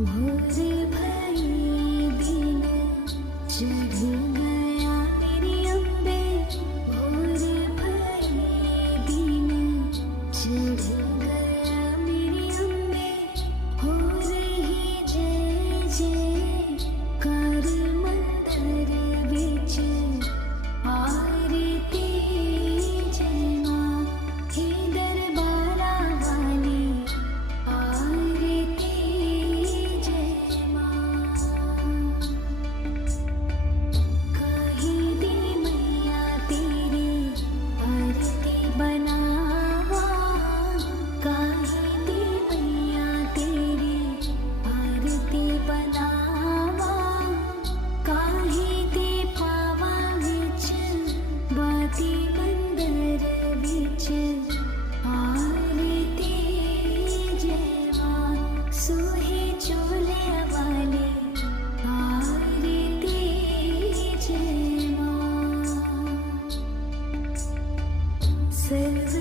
भोर भई दिन चढ़ गया मेरी अम्बे, भोर भई दिन चढ़ गया मेरी अम्बे, हो रही जय जयकार मंदिर बिच आरती जय मां, हे दरबारा वाली आरती जय मां। कहीं दी मैया तेरी आरती बनावा, कहीं दी मैया तेरी आरती बनावा, काहे दे पावा विच बाती मंदिर बिच आरती जय मां, सोहे चोले वाली आरती जय मां। सर्व